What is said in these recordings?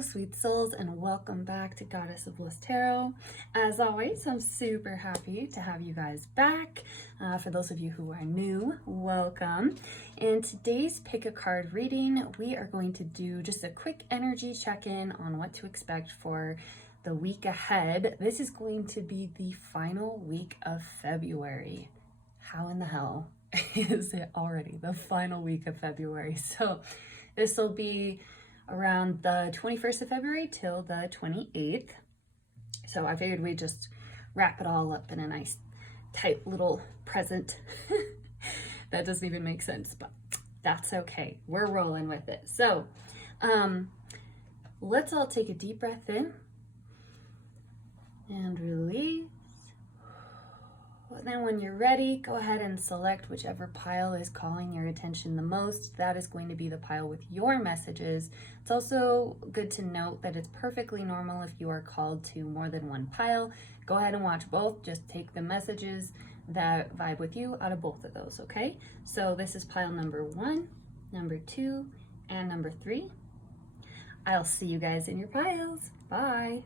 Hello, sweet souls, and welcome back to Goddess of Bliss Tarot. As always, I'm super happy to have you guys back. For those of you who are new, welcome. In today's pick a card reading, we are going to do just a quick energy check-in on what to expect for the week ahead. This is going to be the final week of February. How in the hell is it already the final week of February? So this will be around the 21st of February till the 28th. So I figured we'd just wrap it all up in a nice tight little present. That doesn't even make sense, but that's okay. We're rolling with it. So let's all take a deep breath in and release. And then when you're ready, go ahead and select whichever pile is calling your attention the most. That is going to be the pile with your messages. It's also good to note that it's perfectly normal if you are called to more than one pile. Go ahead and watch both. Just take the messages that vibe with you out of both of those, okay? So this is pile number 1, number 2, and number 3. I'll see you guys in your piles. Bye.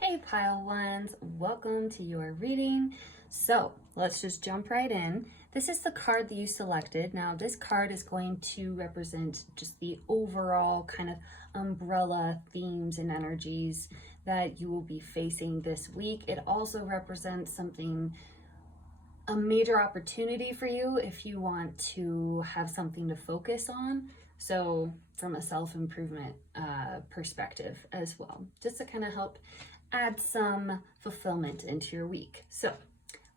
Hey pile ones, welcome to your reading. So let's just jump right in. This is the card that you selected. Now this card is going to represent just the overall kind of umbrella themes and energies that you will be facing this week. It also represents a major opportunity for you if you want to have something to focus on. So from a self-improvement perspective as well, just to kind of help add some fulfillment into your week. So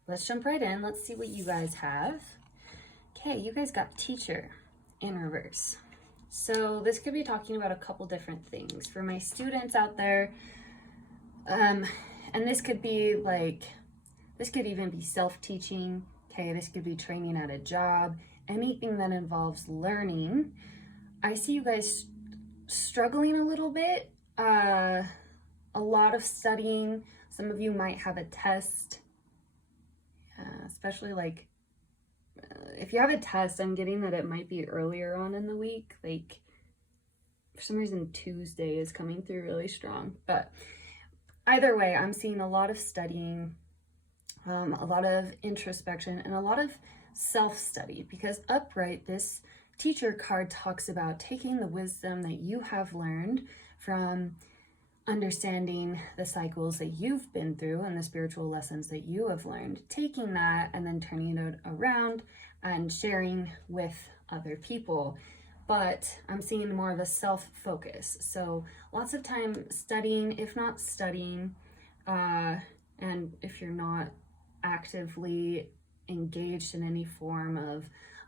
let's jump right in. Let's see what you guys have. Okay, you guys got teacher in reverse. So this could be talking about a couple different things for my students out there. And this could be this could even be self-teaching. Okay, this could be training at a job, anything that involves learning. I see you guys struggling a little bit. A lot of studying. Some of you might have a test, especially if you have a test, I'm getting that it might be earlier on in the week. For some reason, Tuesday is coming through really strong. But either way, I'm seeing a lot of studying, a lot of introspection, and a lot of self-study, because upright, this teacher card talks about taking the wisdom that you have learned from understanding the cycles that you've been through and the spiritual lessons that you have learned, taking that and then turning it around and sharing with other people. But I'm seeing more of a self-focus. So lots of time studying, if not studying, and if you're not actively engaged in any form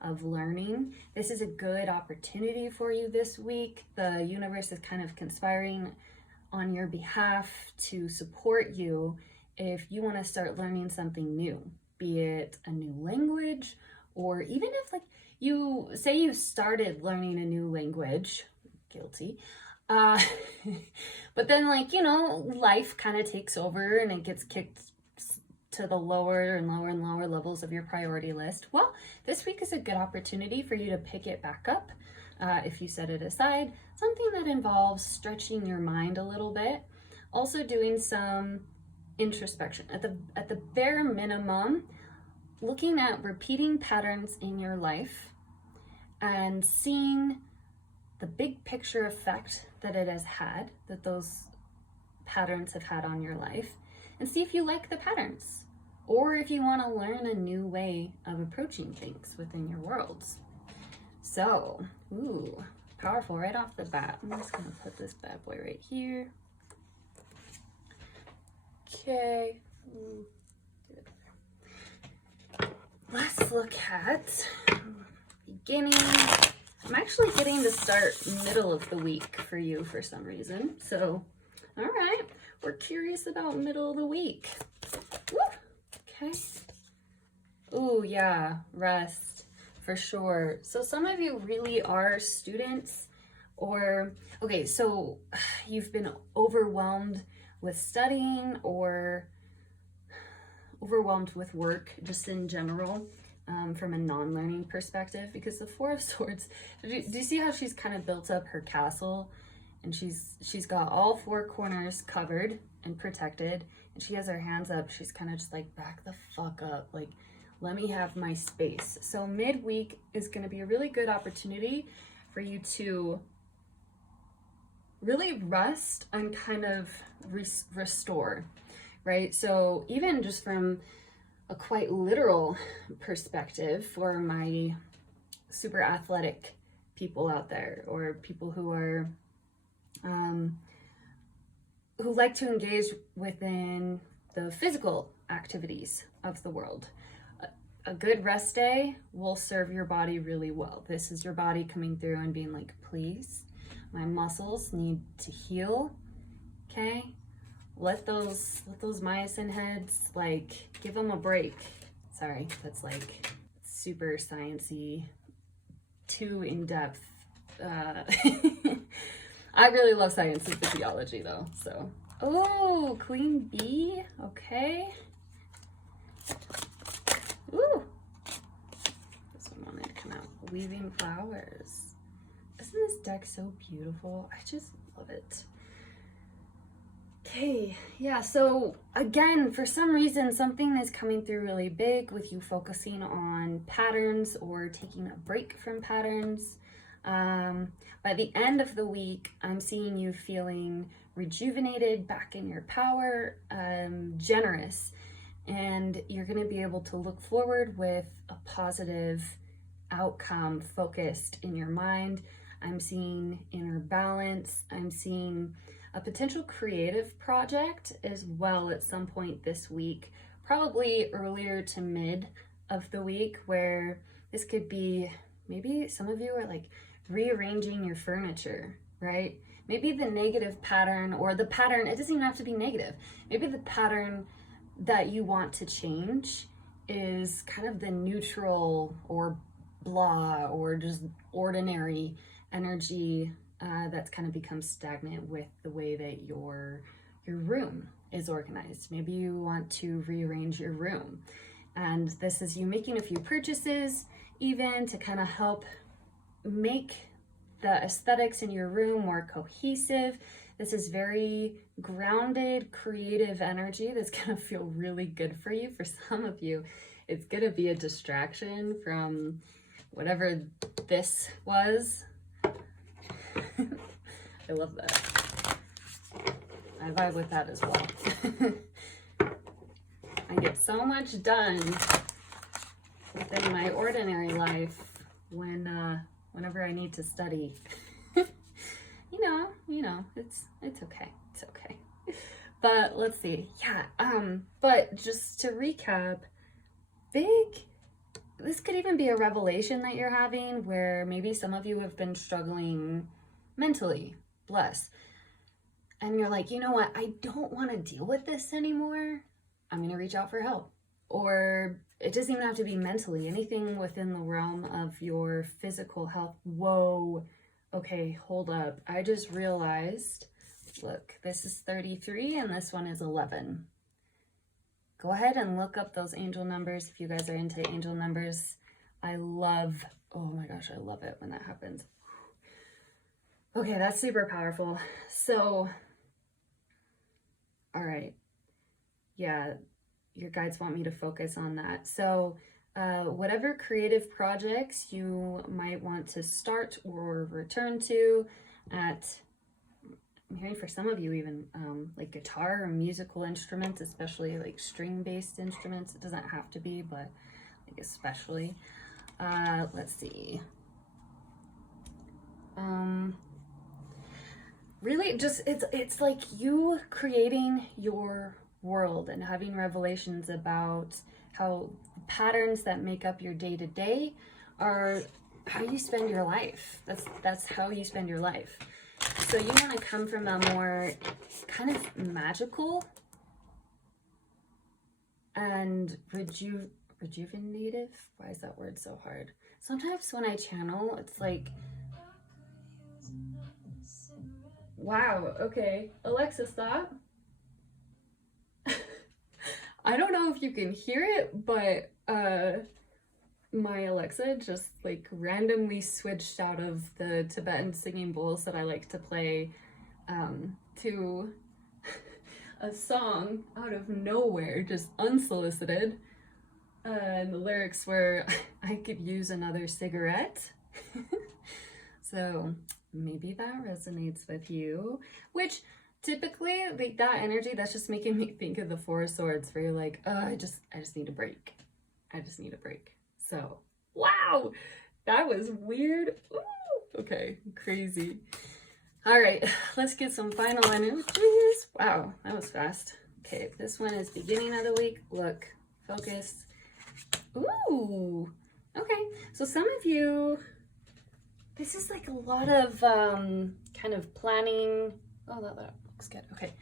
of learning, this is a good opportunity for you this week. The universe is kind of conspiring on your behalf to support you if you want to start learning something new, be it a new language, or even if you say you started learning a new language, guilty, but then life kind of takes over and it gets kicked to the lower and lower and lower levels of your priority list. Well, this week is a good opportunity for you to pick it back up. If you set it aside, something that involves stretching your mind a little bit, also doing some introspection. At the bare minimum, looking at repeating patterns in your life and seeing the big picture effect that it has had, that those patterns have had on your life, and see if you like the patterns, or if you want to learn a new way of approaching things within your worlds. So, ooh, powerful right off the bat. I'm just gonna put this bad boy right here. Okay. Let's look at beginning. I'm actually getting to start middle of the week for you for some reason. So, all right, we're curious about middle of the week. Woo. Okay. Ooh, yeah, rest. For sure. So some of you really are students, so you've been overwhelmed with studying or overwhelmed with work just in general. from a non-learning perspective, because the Four of Swords, do you see how she's kind of built up her castle and she's got all four corners covered and protected, and she has her hands up. She's kind of just like, back the fuck up, like, let me have my space. So midweek is going to be a really good opportunity for you to really rest and kind of restore, right? So even just from a quite literal perspective for my super athletic people out there, or people who are who like to engage within the physical activities of the world, a good rest day will serve your body really well. This is your body coming through and being like, please, my muscles need to heal, okay? Let those myosin heads, like, give them a break. Sorry, that's like super sciencey, too in-depth. I really love science and physiology though, so. Oh, queen bee, okay. Ooh, this one wanted to come out. Weaving flowers. Isn't this deck so beautiful? I just love it. Okay, yeah, so again, for some reason, something is coming through really big with you focusing on patterns or taking a break from patterns. By the end of the week, I'm seeing you feeling rejuvenated, back in your power, generous, and you're going to be able to look forward with a positive outcome focused in your mind. I'm seeing inner balance. I'm seeing a potential creative project as well at some point this week, probably earlier to mid of the week, where this could be, maybe some of you are like rearranging your furniture, right? Maybe the negative pattern, or the pattern, it doesn't even have to be negative. Maybe the pattern that you want to change is kind of the neutral or blah or just ordinary energy that's kind of become stagnant with the way that your room is organized. Maybe you want to rearrange your room, and this is you making a few purchases even to kind of help make the aesthetics in your room more cohesive. This is very grounded, creative energy that's gonna feel really good for you. For some of you, it's gonna be a distraction from whatever this was. I love that. I vibe with that as well. I get so much done within my ordinary life whenever I need to study. you know, it's okay. It's okay. But let's see. Yeah, but just to recap, this could even be a revelation that you're having, where maybe some of you have been struggling mentally, bless. And you're like, you know what? I don't want to deal with this anymore. I'm going to reach out for help. Or it doesn't even have to be mentally, anything within the realm of your physical health. Whoa. Okay, hold up. I just realized, look, this is 33 and this one is 11. Go ahead and look up those angel numbers if you guys are into angel numbers. I love, oh my gosh, I love it when that happens. Okay, that's super powerful. So, all right. Yeah, your guides want me to focus on that. So, whatever creative projects you might want to start or return to I'm hearing for some of you even like guitar or musical instruments, especially like string-based instruments. It doesn't have to be, but like especially. Let's see. Really just, it's like you creating your world and having revelations about how patterns that make up your day-to-day are how you spend your life. That's how you spend your life. So you want to come from a more kind of magical and rejuvenative. Why is that word so hard? Sometimes when I channel, it's like, wow, okay, Alexa, stop. I don't know if you can hear it, but my Alexa just like randomly switched out of the Tibetan singing bowls that I like to play to a song out of nowhere, just unsolicited. And the lyrics were, I could use another cigarette. So maybe that resonates with you, which typically like that energy, that's just making me think of the Four of Swords, where you're like, oh, I just need a break. I just need a break. So, wow, that was weird. Ooh, okay, crazy. All right, let's get some final energies. Wow, that was fast. Okay, this one is beginning of the week. Look, focus. Ooh, okay. So some of you, this is like a lot of kind of planning. Oh, that looks good. Okay,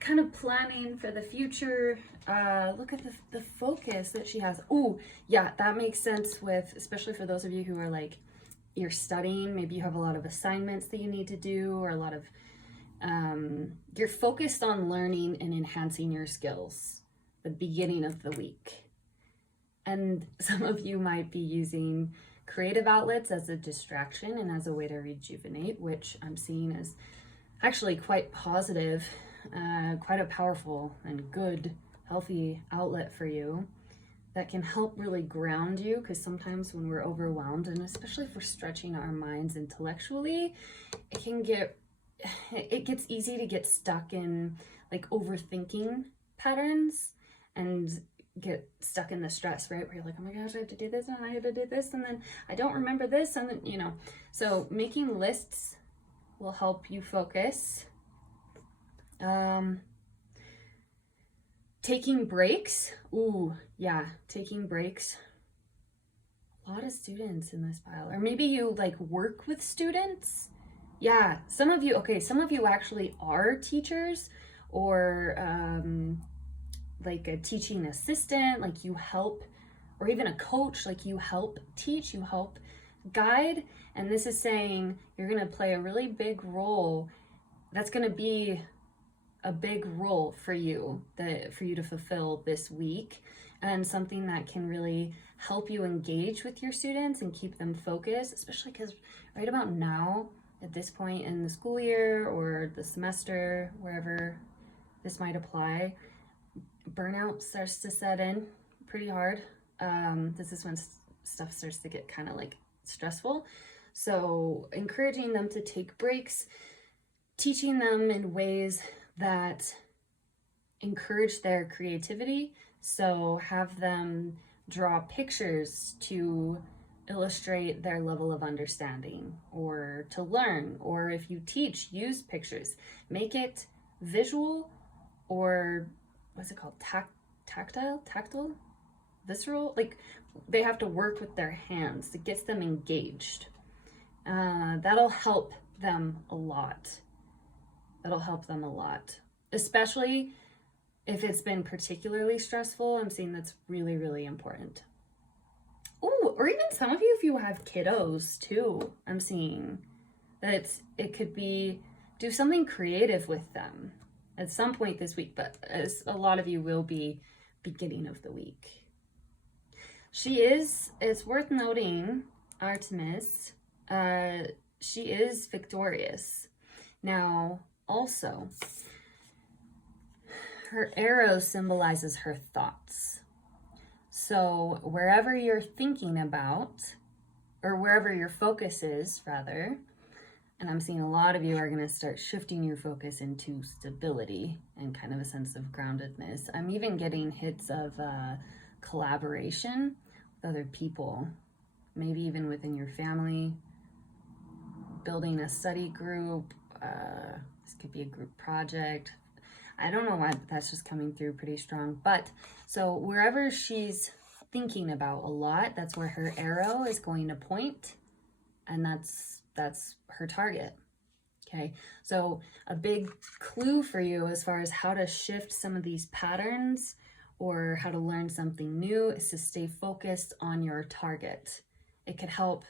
kind of planning for the future. Look at the focus that she has. Ooh, yeah, that makes sense with, especially for those of you who are like, you're studying, maybe you have a lot of assignments that you need to do, or a lot of, you're focused on learning and enhancing your skills the beginning of the week. And some of you might be using creative outlets as a distraction and as a way to rejuvenate, which I'm seeing as actually quite positive, quite a powerful and good, healthy outlet for you that can help really ground you, because sometimes when we're overwhelmed, and especially if we're stretching our minds intellectually, it gets easy to get stuck in like overthinking patterns and get stuck in the stress, right? Where you're like, oh my gosh, I have to do this and I have to do this, and then I don't remember this, and then, so making lists will help you focus. Taking breaks. Ooh, yeah, taking breaks. A lot of students in this pile. Or maybe you like work with students. Yeah, some of you actually are teachers, or like a teaching assistant, like you help, or even a coach, like you help teach, you help guide. And this is saying you're going to play a really big role. That's going to be a big role for you to fulfill this week, and something that can really help you engage with your students and keep them focused, especially because right about now, at this point in the school year or the semester, wherever this might apply, burnout starts to set in pretty hard. This is when stuff starts to get kind of like stressful. So encouraging them to take breaks, teaching them in ways that encourage their creativity. So have them draw pictures to illustrate their level of understanding, or to learn, or if you teach, use pictures. Make it visual, or what's it called? Tactile, visceral. Like they have to work with their hands. It gets them engaged. That'll help them a lot. Especially if it's been particularly stressful. I'm seeing that's really, really important. Oh, or even some of you, if you have kiddos too, I'm seeing that it could be, do something creative with them at some point this week, but as a lot of you will be beginning of the week. It's worth noting, Artemis, she is victorious. Now, also, her arrow symbolizes her thoughts. So wherever you're thinking about, or wherever your focus is, rather, and I'm seeing a lot of you are going to start shifting your focus into stability and kind of a sense of groundedness. I'm even getting hits of collaboration with other people, maybe even within your family, building a study group. This could be a group project. I don't know why, but that's just coming through pretty strong. But so wherever she's thinking about a lot, that's where her arrow is going to point, and that's her target. Okay, so a big clue for you as far as how to shift some of these patterns or how to learn something new is to stay focused on your target. It could help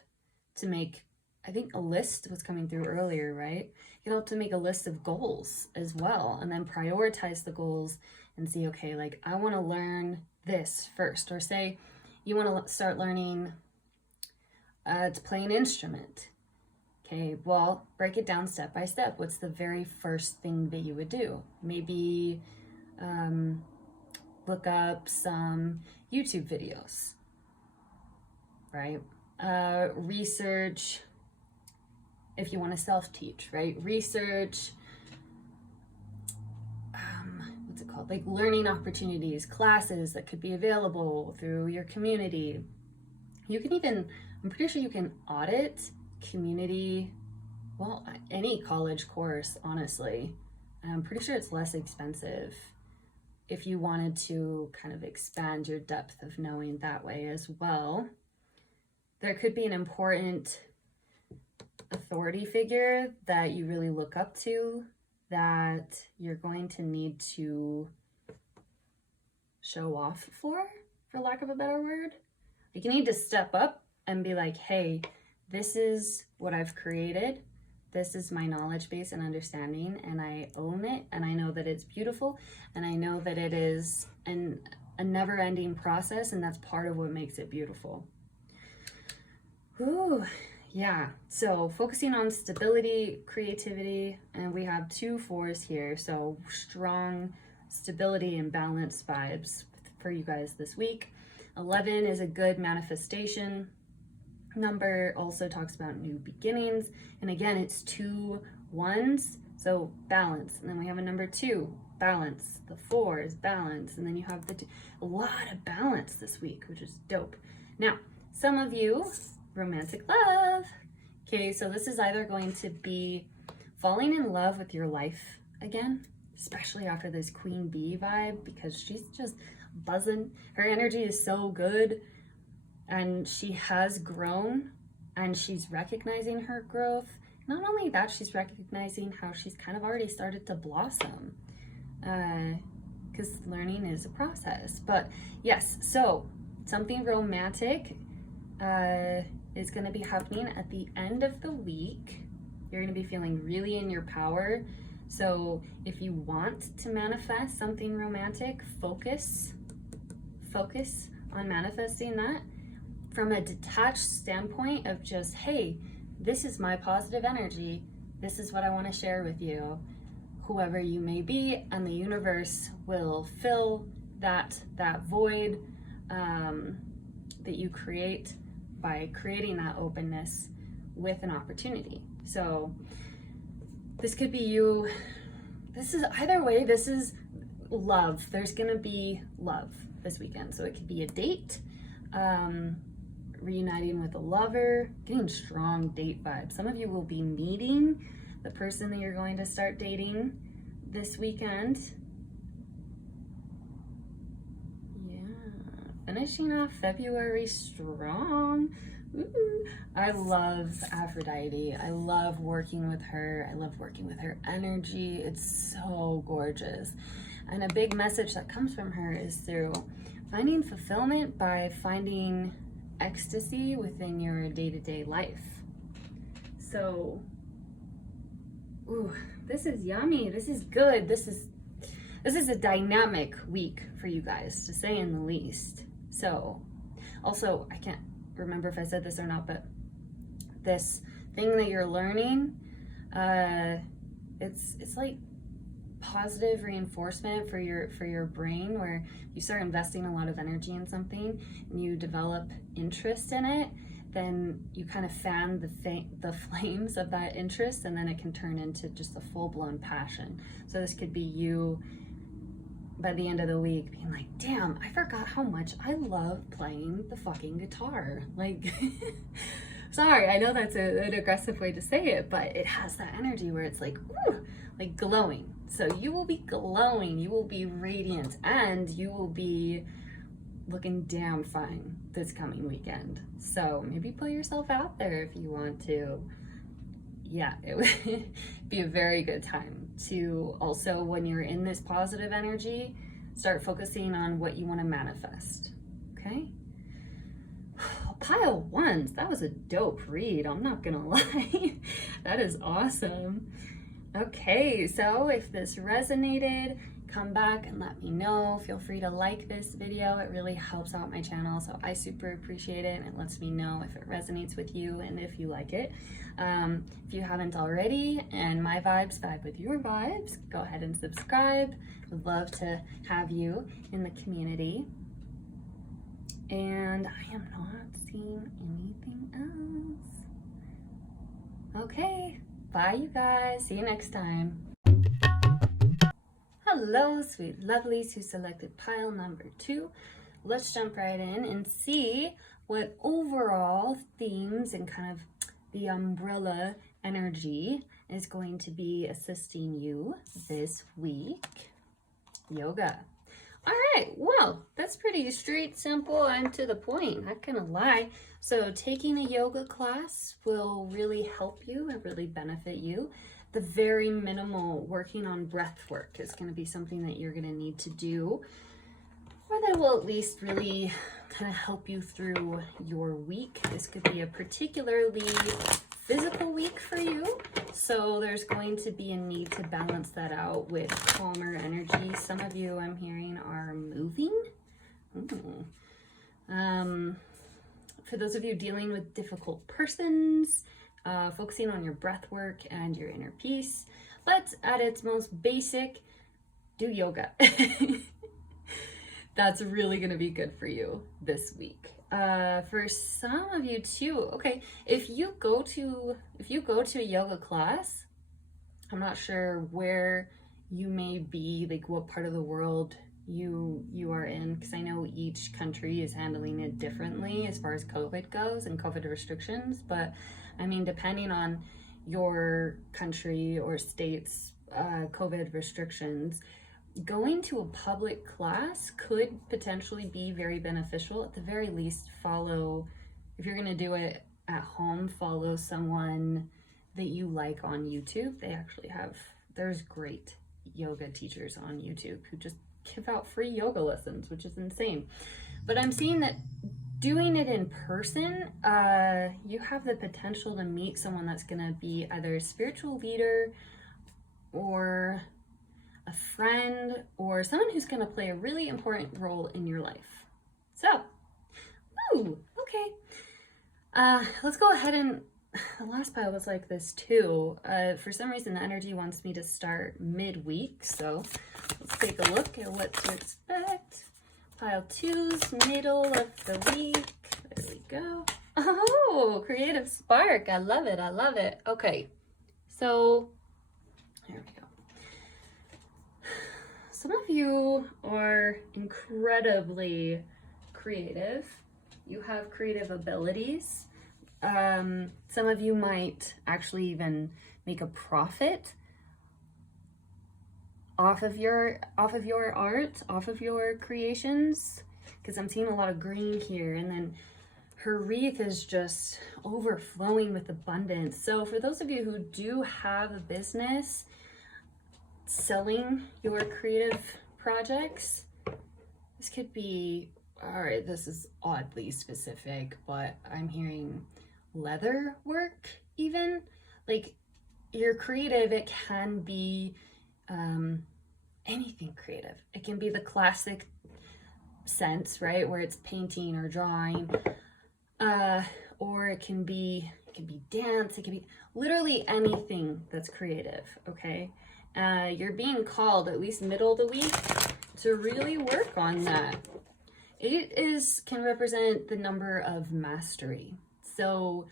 to make, I think a list was coming through earlier, right? It can help to make a list of goals as well, and then prioritize the goals and see, okay, like I want to learn this first, or say you want to start learning to play an instrument. Okay, well, break it down step by step. What's the very first thing that you would do? Maybe look up some YouTube videos, right? Research, if you want to self-teach, right? Research, what's it called? Like learning opportunities, classes that could be available through your community. You can even, I'm pretty sure you can audit community, well, any college course, honestly. I'm pretty sure it's less expensive if you wanted to kind of expand your depth of knowing that way as well. There could be an important authority figure that you really look up to that you're going to need to show off for lack of a better word. Like, you need to step up and be like, hey, this is what I've created. This is my knowledge base and understanding, and I own it, and I know that it's beautiful, and I know that it is a never-ending process, and that's part of what makes it beautiful. Ooh, yeah. So focusing on stability, creativity, and we have 2 4s here, so strong stability and balance vibes for you guys this week. 11 is a good manifestation number, also talks about new beginnings, and again, it's 2 1s, so balance. And then we have a number 2, balance. The 4 is balance, and then you have a lot of balance this week, which is dope. Now, some of you, romantic love. Okay, so this is either going to be falling in love with your life again, especially after this Queen Bee vibe, because she's just buzzing. Her energy is so good, and she has grown, and she's recognizing her growth. Not only that, she's recognizing how she's kind of already started to blossom, because learning is a process. But yes, so something romantic is going to be happening at the end of the week. You're going to be feeling really in your power. So if you want to manifest something romantic, focus on manifesting that from a detached standpoint of just, hey, this is my positive energy. This is what I want to share with you, whoever you may be, and the universe will fill that void that you create by creating that openness with an opportunity. So this could be you. This is either way, this is love. There's going to be love this weekend. So it could be a date, reuniting with a lover, getting strong date vibes. Some of you will be meeting the person that you're going to start dating this weekend. Yeah, finishing off February strong. Ooh. I love Aphrodite. I love working with her. I love working with her energy. It's so gorgeous. And a big message that comes from her is through finding fulfillment by finding ecstasy within your day-to-day life. So, ooh, this is yummy. This is good. This is a dynamic week for you guys, to say in the least. So, also, I can't remember if I said this or not, but this thing that you're learning, it's like positive reinforcement for your brain, where you start investing a lot of energy in something and you develop interest in it, then you kind of fan the flames of that interest, and then it can turn into just a full-blown passion. So this could be you by the end of the week being like, damn, I forgot how much I love playing the fucking guitar. Like, sorry, I know that's an aggressive way to say it, but it has that energy where it's like, woo, like glowing. So you will be glowing, you will be radiant, and you will be looking damn fine this coming weekend. So maybe put yourself out there if you want to. Yeah, it would be a very good time to also, when you're in this positive energy, start focusing on what you want to manifest. Okay? Pile ones, that was a dope read, I'm not gonna lie. That is awesome. Okay, so if this resonated, come back and let me know. Feel free to like this video. It really helps out my channel, so I super appreciate it. It lets me know if it resonates with you and if you like it. If you haven't already and my vibes vibe with your vibes, go ahead and subscribe. Would love to have you in the community. And I am not seeing anything else. Okay, bye you guys. See you next time. Hello, sweet lovelies who selected pile number 2. Let's jump right in and see what overall themes and kind of the umbrella energy is going to be assisting you this week. Yoga. All right, well, that's pretty straight, simple, and to the point, not gonna lie. So taking a yoga class will really help you and really benefit you. The very minimal working on breath work is going to be something that you're going to need to do, or that will at least really kind of help you through your week. This could be a particularly physical week for you, so there's going to be a need to balance that out with calmer energy. Some of you, I'm hearing, are moving. For those of you dealing with difficult persons, focusing on your breath work and your inner peace, but at its most basic, do yoga. That's really going to be good for you this week. For some of you too, okay, if you go to a yoga class, I'm not sure where you may be, like what part of the world you are in, because I know each country is handling it differently as far as COVID goes and COVID restrictions, but I mean, depending on your country or state's COVID restrictions, going to a public class could potentially be very beneficial. At the very least, if you're going to do it at home, follow someone that you like on YouTube. There's great yoga teachers on YouTube who just give out free yoga lessons, which is insane. But I'm seeing that doing it in person, you have the potential to meet someone that's going to be either a spiritual leader or a friend or someone who's going to play a really important role in your life. So, okay. Let's go ahead and, the last pile was like this too. For some reason, the energy wants me to start midweek, so let's take a look at what to expect. Pile 2's middle of the week. There we go. Oh, creative spark. I love it. I love it. Okay. So, here we go. Some of you are incredibly creative. You have creative abilities. Some of you might actually even make a profit off of your art, off of your creations, because I'm seeing a lot of green here, and then her wreath is just overflowing with abundance. So for those of you who do have a business selling your creative projects, this could be, all right, this is oddly specific, but I'm hearing leather work even. Like, you're creative, it can be anything creative. It can be the classic sense, right, where it's painting or drawing, or it can be dance, it can be literally anything that's creative. Okay, you're being called, at least middle of the week, to really work on that. It can represent the number of mastery, so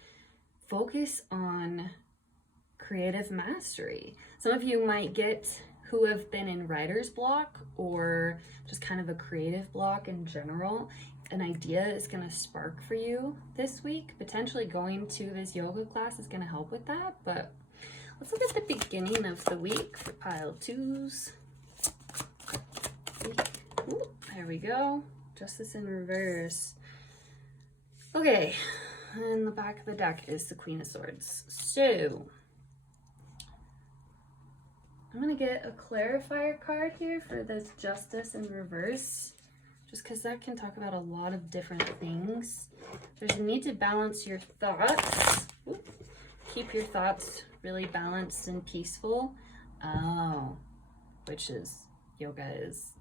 focus on creative mastery. Some of you might who have been in writer's block or just kind of a creative block in general. An idea is going to spark for you this week. Potentially going to this yoga class is going to help with that, but let's look at the beginning of the week for pile 2's. Ooh, there we go. Justice in reverse. Okay, and the back of the deck is the Queen of Swords. So I'm going to get a clarifier card here for this Justice in reverse, just because that can talk about a lot of different things. There's a need to balance your thoughts. Ooh. Keep your thoughts really balanced and peaceful. Oh, which is yoga is.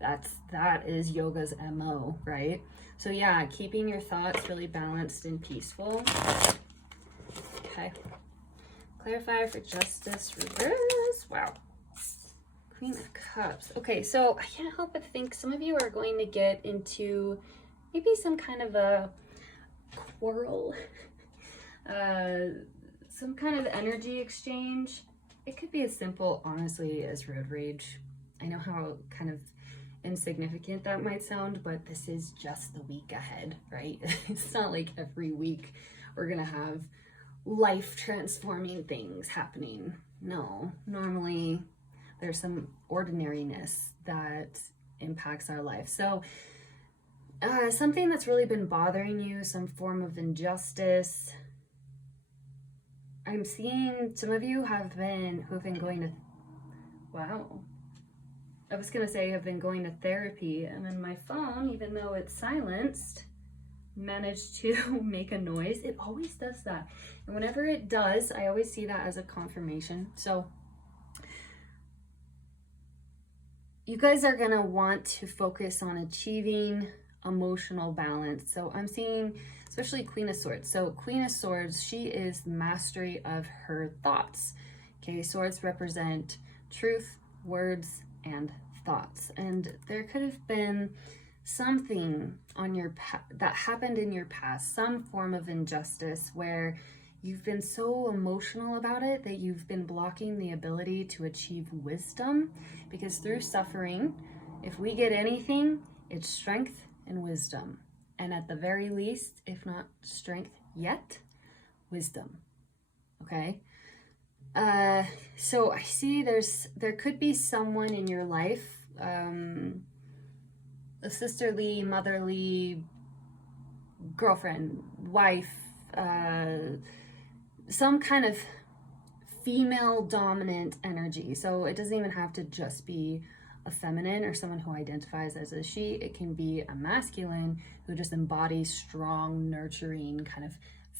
That is yoga's MO, right? So yeah, keeping your thoughts really balanced and peaceful. Okay. Clarifier for justice reverse. Wow. Queen of Cups. Okay, so I can't help but think some of you are going to get into maybe some kind of a quarrel, some kind of energy exchange. It could be as simple, honestly, as road rage. I know how kind of insignificant that might sound, but this is just the week ahead, right? It's not like every week we're gonna have life transforming things happening. No, normally there's some ordinariness that impacts our life. So something that's really been bothering you, some form of injustice. I'm seeing some of you who have been going to, wow. I was gonna say have been going to therapy, and then my phone, even though it's silenced, managed to make a noise. It always does that. And whenever it does, I always see that as a confirmation. So you guys are gonna want to focus on achieving emotional balance. So I'm seeing, especially Queen of Swords. So Queen of Swords, she is mastery of her thoughts. Okay, swords represent truth, words, and thoughts. And there could have been something on your that happened in your past, some form of injustice where you've been so emotional about it that you've been blocking the ability to achieve wisdom, because through suffering, if we get anything, it's strength and wisdom. And at the very least, if not strength yet, wisdom. Okay? So I see there could be someone in your life, a sisterly, motherly, girlfriend, wife, some kind of female dominant energy. So it doesn't even have to just be a feminine or someone who identifies as a she. It can be a masculine who just embodies strong, nurturing, kind of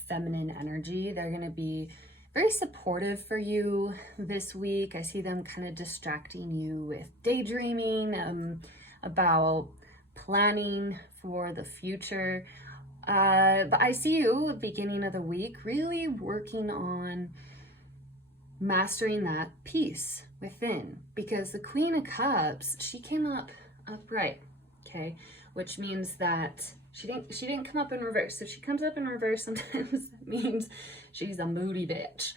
feminine energy. They're going to be very supportive for you this week. I see them kind of distracting you with daydreaming, about planning for the future. But I see you at the beginning of the week really working on mastering that peace within, because the Queen of Cups, she came up upright, okay, which means that she didn't come up in reverse. If she comes up in reverse, sometimes that means she's a moody bitch.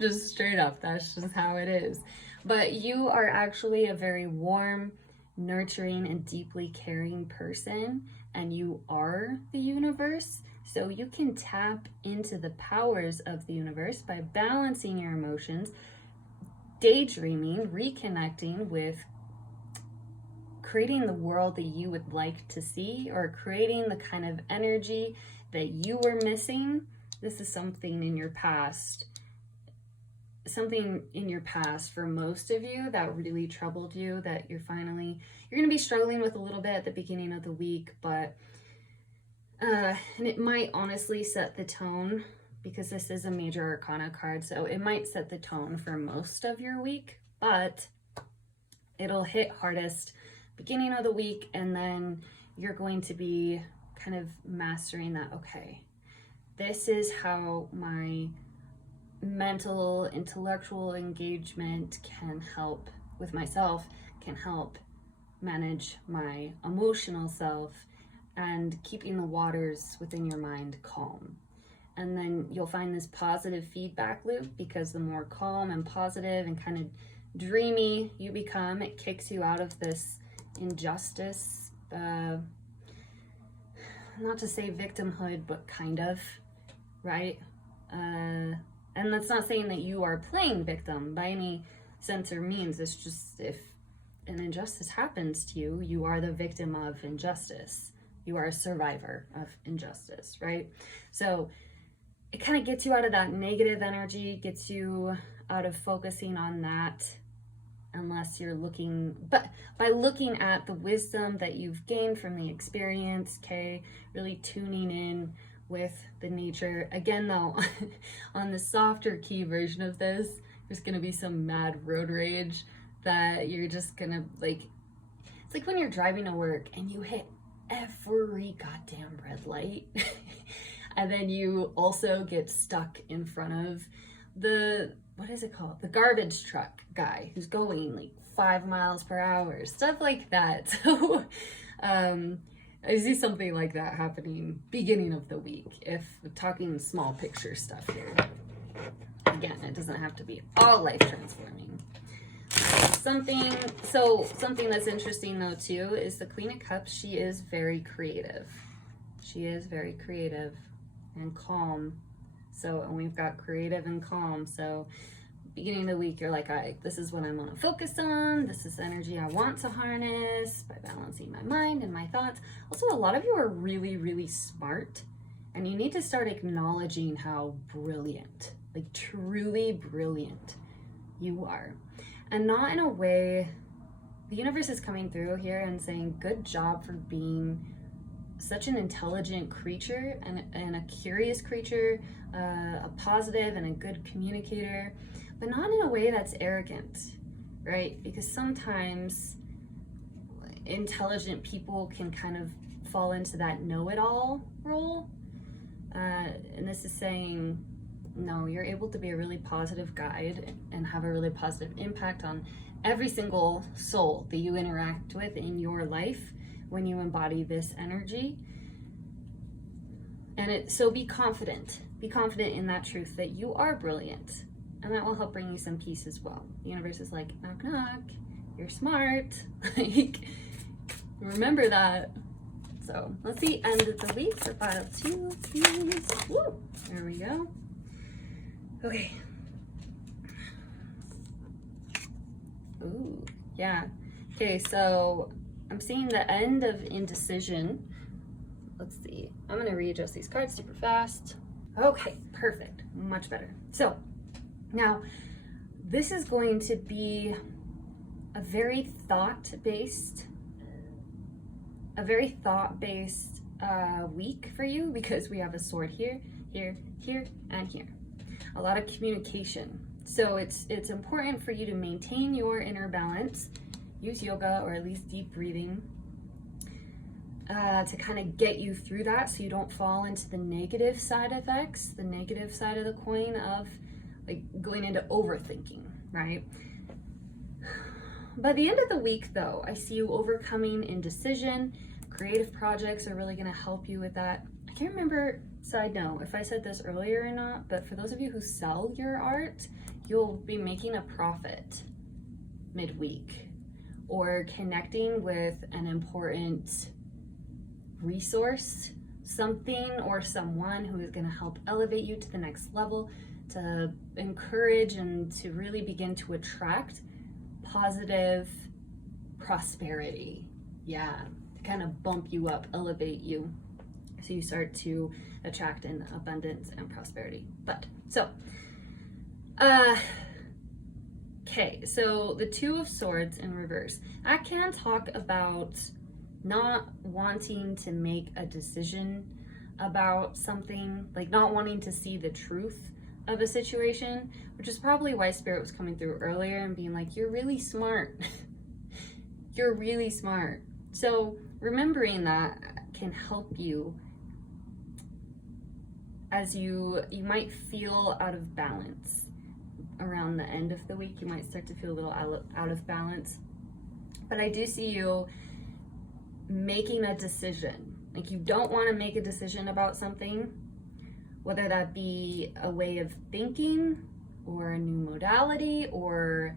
Just straight up, that's just how it is. But you are actually a very warm, nurturing, and deeply caring person, and you are the universe. So you can tap into the powers of the universe by balancing your emotions, daydreaming, reconnecting with creating the world that you would like to see, or creating the kind of energy that you were missing. This is something in your past for most of you that really troubled you, that you're going to be struggling with a little bit at the beginning of the week, but and it might honestly set the tone, because this is a major arcana card, so it might set the tone for most of your week, but it'll hit hardest beginning of the week, and then you're going to be kind of mastering that. Okay, this is how my mental, intellectual engagement can help with myself, can help manage my emotional self, and keeping the waters within your mind calm. And then you'll find this positive feedback loop, because the more calm and positive and kind of dreamy you become, it kicks you out of this injustice, not to say victimhood, but kind of, right? And that's not saying that you are playing victim by any sense or means. It's just, if an injustice happens to you, you are the victim of injustice. You are a survivor of injustice, right? So it kind of gets you out of that negative energy, gets you out of focusing on that, unless you're looking, but by looking at the wisdom that you've gained from the experience, okay, really tuning in with the nature. Again, though, on the softer key version of this, There's gonna be some mad road rage that you're just gonna like, it's like when you're driving to work and you hit every goddamn red light and then you also get stuck in front of the, what is it called? The garbage truck guy who's going like 5 miles per hour, stuff like that. So I see something like that happening beginning of the week, if we're talking small picture stuff here. Again, it doesn't have to be all life transforming. Something that's interesting though too is the Queen of Cups. She is very creative. She is very creative and calm. So, and we've got creative and calm. So beginning of the week, you're like, this is what I'm going to focus on. This is the energy I want to harness by balancing my mind and my thoughts. Also, a lot of you are really, really smart, and you need to start acknowledging how brilliant, like truly brilliant you are. And not in a way, the universe is coming through here and saying, good job for being such an intelligent creature and a curious creature, a positive and a good communicator, but not in a way that's arrogant, right? Because sometimes intelligent people can kind of fall into that know-it-all role. And this is saying, no, you're able to be a really positive guide and have a really positive impact on every single soul that you interact with in your life when you embody this energy. And so be confident in that truth that you are brilliant, and that will help bring you some peace as well. The universe is like, knock knock, you're smart. Like, remember that. So let's see, end of the week for pile 2, please. Woo, there we go. Okay. Ooh, yeah. Okay, so I'm seeing the end of indecision. Let's see. I'm going to readjust these cards super fast. Okay, perfect. Much better. So now this is going to be a very thought-based week for you, because we have a sword here, here, here, and here. A lot of communication. So it's important for you to maintain your inner balance. Use yoga or at least deep breathing to kind of get you through that, so you don't fall into the negative side effects, the negative side of the coin of like going into overthinking, right? By the end of the week though, I see you overcoming indecision. Creative projects are really going to help you with that. I can't remember, side note, if I said this earlier or not, but for those of you who sell your art, you'll be making a profit midweek, or connecting with an important resource, something or someone who is going to help elevate you to the next level, to encourage and to really begin to attract positive prosperity. Yeah, to kind of bump you up, elevate you, so you start to attract in abundance and prosperity. But so okay, so the Two of Swords in reverse. I can talk about not wanting to make a decision about something, like not wanting to see the truth of a situation, which is probably why Spirit was coming through earlier and being like, you're really smart. You're really smart. So remembering that can help you as you might feel out of balance around the end of the week. You might start to feel a little out of balance. But I do see you making a decision. Like, you don't want to make a decision about something, whether that be a way of thinking or a new modality, or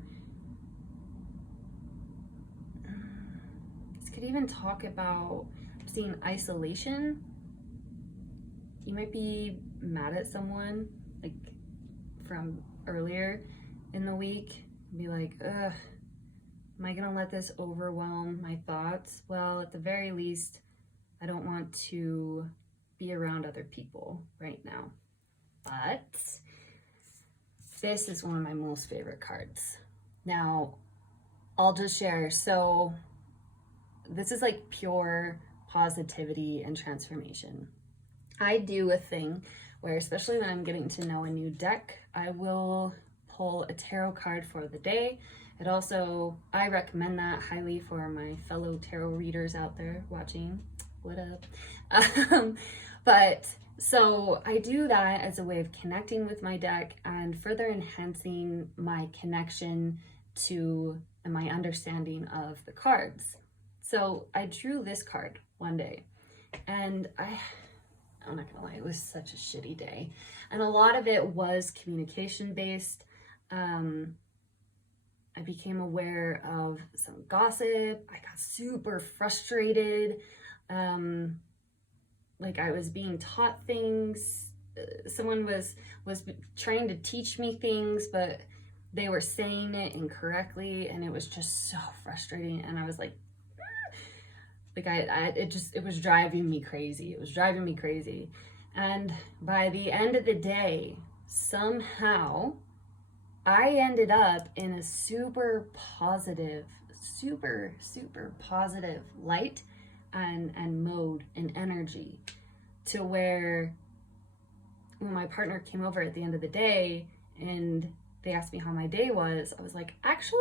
this could even talk about seeing isolation. You might be mad at someone, like from earlier in the week, and be like, ugh, am I gonna let this overwhelm my thoughts? Well, at the very least, I don't want to be around other people right now. But this is one of my most favorite cards. Now, I'll just share. So this is like pure positivity and transformation. I do a thing where, especially when I'm getting to know a new deck, I will pull a tarot card for the day. It also, I recommend that highly for my fellow tarot readers out there watching. What up? But so I do that as a way of connecting with my deck and further enhancing my connection to and my understanding of the cards. So I drew this card one day, and I'm not gonna lie, it was such a shitty day. And a lot of it was communication based. I became aware of some gossip. I got super frustrated. Like I was being taught things. Someone was trying to teach me things, but they were saying it incorrectly, and it was just so frustrating. And I was like, it was driving me crazy. It was driving me crazy. And by the end of the day, somehow I ended up in a super positive light and mode and energy, to where when my partner came over at the end of the day and they asked me how my day was, I was like, actually,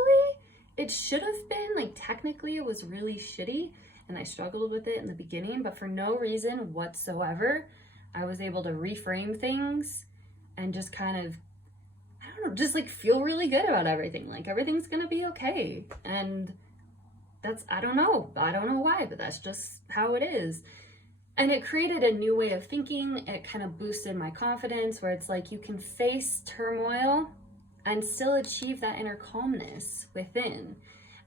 it should have been, like, technically it was really shitty and I struggled with it in the beginning, but for no reason whatsoever, I was able to reframe things and just kind of, I don't know, just like feel really good about everything. Like everything's gonna be okay. And that's, I don't know why, but that's just how it is. And it created a new way of thinking. It kind of boosted my confidence, where it's like you can face turmoil and still achieve that inner calmness within.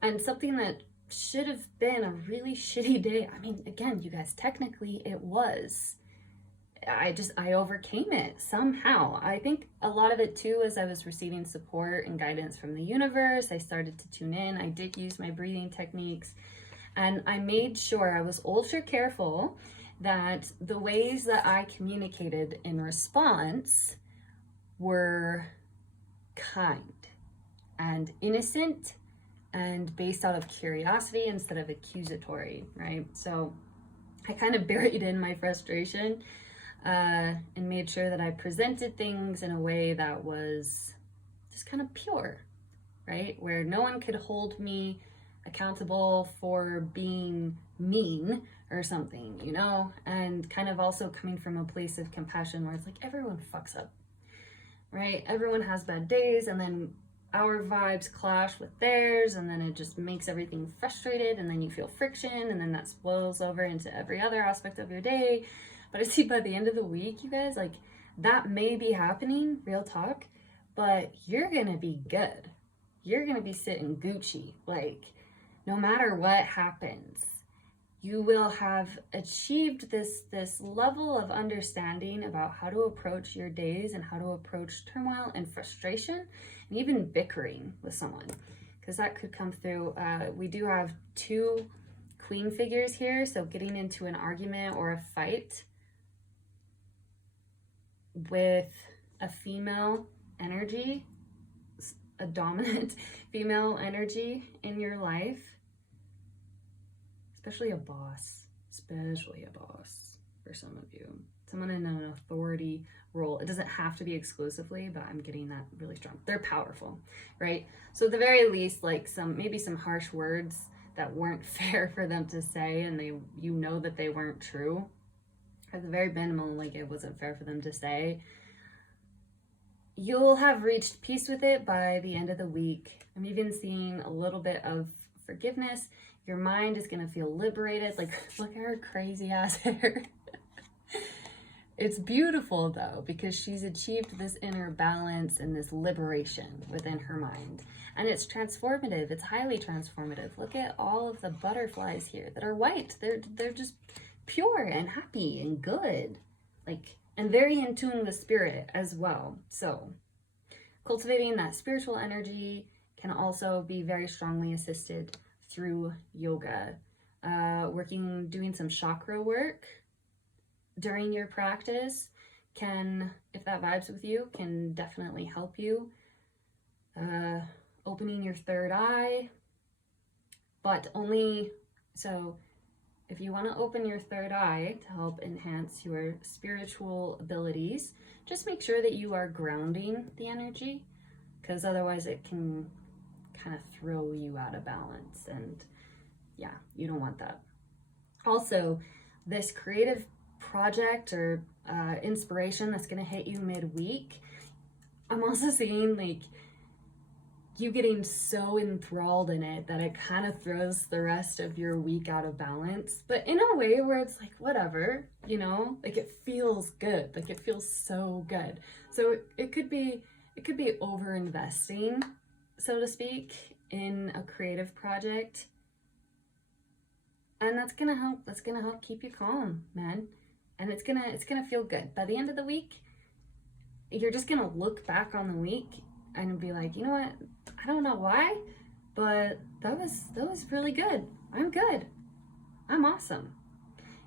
And something that should have been a really shitty day, I mean, again, you guys, technically it was. I overcame it somehow. I think a lot of it too, as I was receiving support and guidance from the universe, I started to tune in. I did use my breathing techniques, and I made sure I was ultra careful that the ways that I communicated in response were kind and innocent and based out of curiosity instead of accusatory, right? So I kind of buried in my frustration and made sure that I presented things in a way that was just kind of pure, right? Where no one could hold me accountable for being mean or something, you know? And kind of also coming from a place of compassion, where it's like everyone fucks up, right? Everyone has bad days, and then our vibes clash with theirs, and then it just makes everything frustrated, and then you feel friction, and then that spoils over into every other aspect of your day. But I see by the end of the week, you guys, like, that may be happening, real talk, but you're gonna be good. You're gonna be sitting Gucci. Like, no matter what happens, you will have achieved this level of understanding about how to approach your days and how to approach turmoil and frustration and even bickering with someone, because that could come through. We do have two queen figures here, so getting into an argument or a fight with a female energy, a dominant female energy in your life, especially a boss for some of you, someone in an authority role. It doesn't have to be exclusively, but I'm getting that really strong. They're powerful, right? So at the very least, like maybe some harsh words that weren't fair for them to say, and you know that they weren't true. At the very minimum, like, it wasn't fair for them to say. You'll have reached peace with it by the end of the week. I'm even seeing a little bit of forgiveness. Your mind is going to feel liberated. Like, look at her crazy ass hair. It's beautiful, though, because she's achieved this inner balance and this liberation within her mind. And it's transformative. It's highly transformative. Look at all of the butterflies here that are white. They're just pure and happy and good, like, and very in tune with spirit as well. So cultivating that spiritual energy can also be very strongly assisted through yoga, doing some chakra work during your practice can, if that vibes with you, can definitely help you. Opening your third eye, but only so. If you want to open your third eye to help enhance your spiritual abilities, just make sure that you are grounding the energy, because otherwise it can kind of throw you out of balance, and yeah, you don't want that. Also, this creative project or inspiration that's going to hit you midweek, I'm also seeing like you getting so enthralled in it that it kind of throws the rest of your week out of balance, but in a way where it's like, whatever, you know, like it feels good, like it feels so good. So it could be over investing, so to speak, in a creative project, and that's gonna help keep you calm, man. And it's gonna feel good by the end of the week. You're just gonna look back on the week and be like, you know what, I don't know why, but that was really good. I'm good. I'm awesome.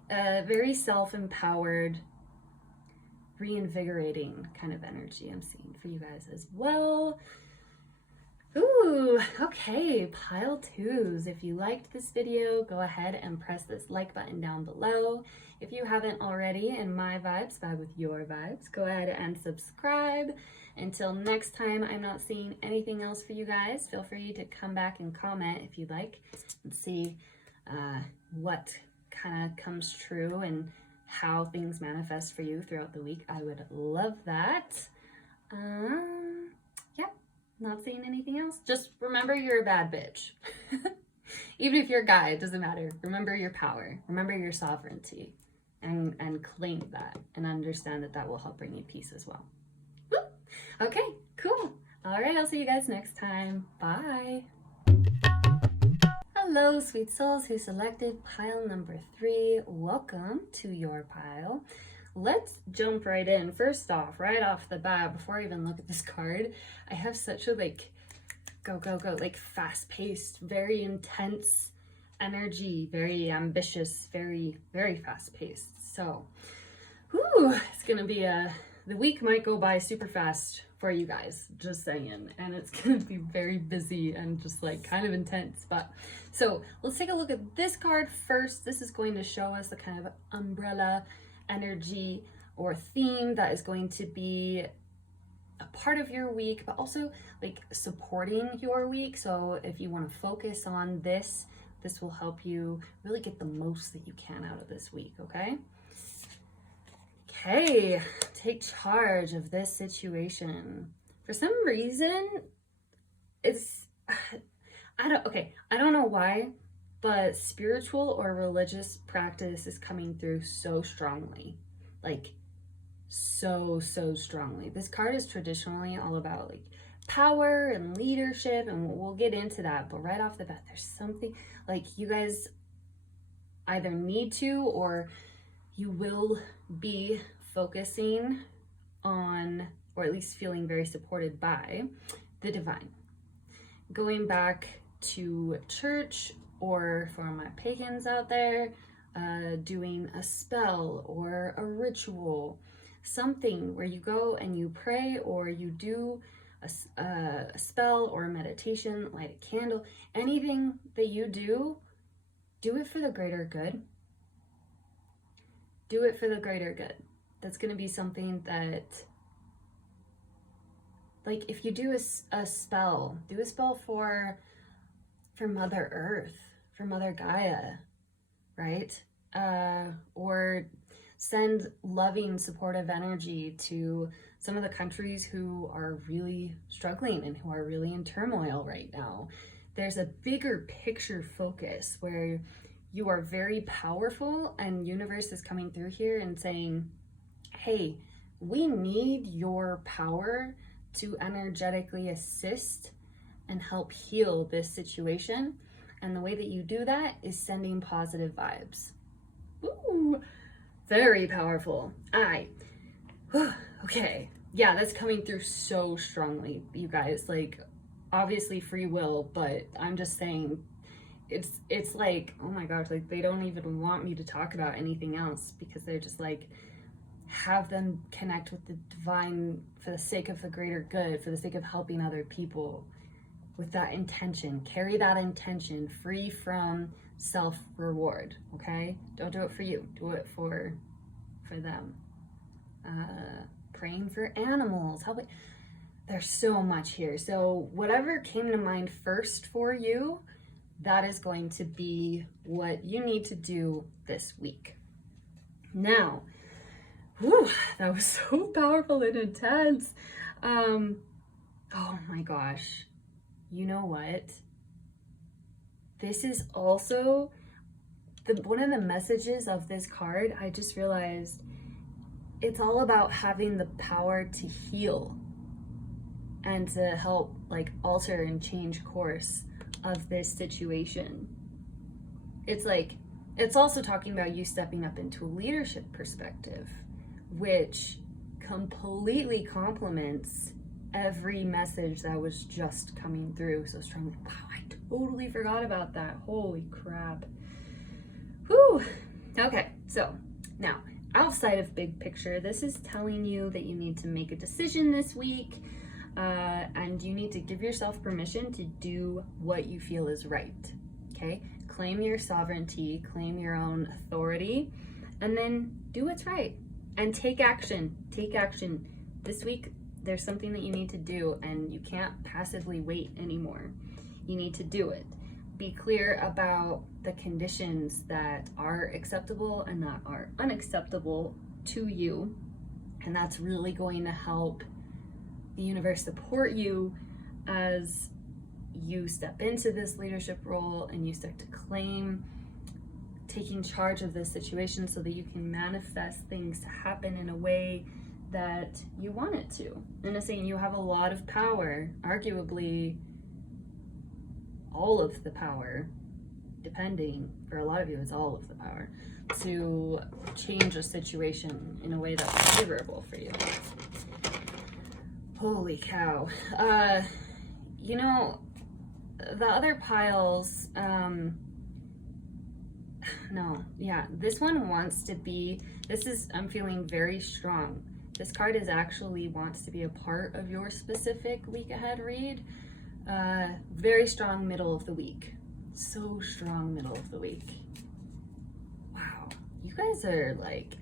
Very self-empowered, reinvigorating kind of energy I'm seeing for you guys as well. Ooh, okay, pile twos. If you liked this video, go ahead and press this like button down below. If you haven't already, and my vibes vibe with your vibes, go ahead and subscribe. Until next time, I'm not seeing anything else for you guys. Feel free to come back and comment if you'd like and see what kind of comes true and how things manifest for you throughout the week. I would love that. Yeah, not seeing anything else. Just remember you're a bad bitch. Even if you're a guy, it doesn't matter. Remember your power. Remember your sovereignty. And claim that and understand that will help bring you peace as well. Woo! Okay, cool. All right, I'll see you guys next time. Bye. Hello, sweet souls who selected pile number 3. Welcome to your pile. Let's jump right in. First off, right off the bat, before I even look at this card, I have such a go, like fast-paced, very intense energy, very ambitious, very, very fast-paced. So, it's gonna be the week might go by super fast for you guys, just saying, and it's gonna be very busy and just like kind of intense. But so let's take a look at this card first. This is going to show us the kind of umbrella energy or theme that is going to be a part of your week, but also like supporting your week. So if you want to focus on this will help you really get the most that you can out of this week, okay? Okay, take charge of this situation. For some reason, I don't know why, but spiritual or religious practice is coming through so strongly. Like, so strongly. This card is traditionally all about like power and leadership, and we'll get into that, but right off the bat, there's something like you guys either need to or you will be focusing on, or at least feeling very supported by, the divine. Going back to church, or for my pagans out there, doing a spell or a ritual, something where you go and you pray or you do a spell or a meditation, light a candle, anything that you do it for the greater good. Do it for the greater good. That's going to be something that, like, if you do a spell, do a spell for Mother Earth, for Mother Gaia, right? Or send loving, supportive energy to some of the countries who are really struggling and who are really in turmoil right now. There's a bigger picture focus where you are very powerful, and universe is coming through here and saying, hey, we need your power to energetically assist and help heal this situation. And the way that you do that is sending positive vibes. Ooh, very powerful. Okay. Yeah, that's coming through so strongly, you guys. Like, obviously free will, but I'm just saying it's like, oh my gosh, like they don't even want me to talk about anything else because they're just like, have them connect with the divine for the sake of the greater good, for the sake of helping other people with that intention. Carry that intention free from self-reward, okay? Don't do it for you. Do it for them. Praying for animals, helping. there's so much here. So whatever came to mind first for you, that is going to be what you need to do this week. Now, whew, that was so powerful and intense. Oh my gosh. You know what? This is also one of the messages of this card. I just realized it's all about having the power to heal and to help like alter and change course of this situation. It's like, it's also talking about you stepping up into a leadership perspective, which completely complements every message that was just coming through so strongly. Wow, I totally forgot about that. Holy crap. Whew. Okay, so now outside of big picture, this is telling you that you need to make a decision this week, and you need to give yourself permission to do what you feel is right. Okay, claim your sovereignty, claim your own authority, and then do what's right and take action. Take action. This week, there's something that you need to do, and you can't passively wait anymore. You need to do it. Be clear about the conditions that are acceptable and that are unacceptable to you, and that's really going to help the universe support you as you step into this leadership role and you start to claim taking charge of this situation so that you can manifest things to happen in a way that you want it to. And I'm saying you have a lot of power, arguably all of the power, depending, for a lot of you it's all of the power, to change a situation in a way that's favorable for you. Holy cow. You know, the other piles, this one wants to be, I'm feeling very strong. This card wants to be a part of your specific week ahead read. Very strong middle of the week. So strong middle of the week. Wow. You guys are like